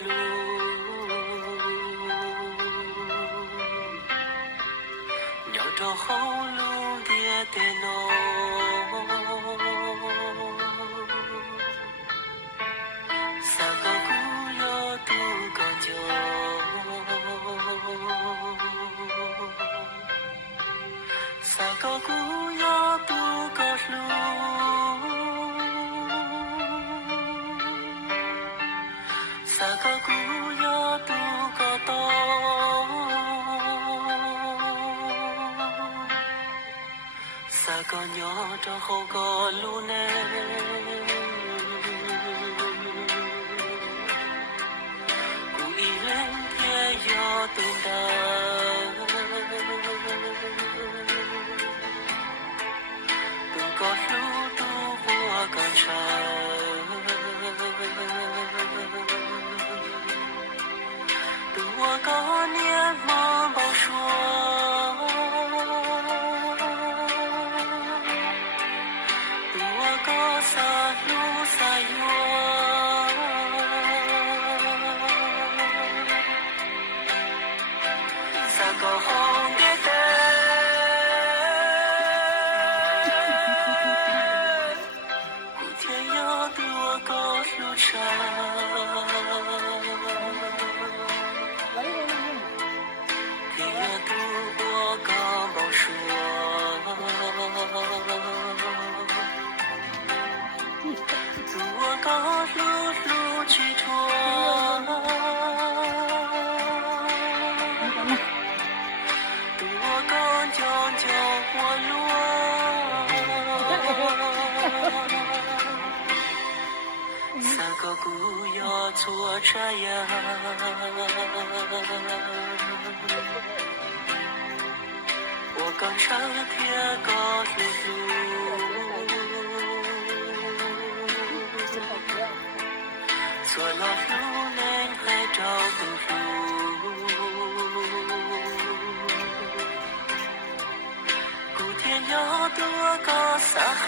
路，鸟着后路跌跌落，三个姑要渡个桥，三个姑要渡个路。三个姑要渡个岛，三个鸟着后个路呢，故意人也要渡的，渡个路渡过个山。我高年忙报说，我高三路三月，三个红别的，古天要多高路长。你要渡过高宝说，渡我高路路去托，渡我高江江我落，三个姑要坐着呀。我刚上铁高速路，坐了路能还找不路，古天要多高山海。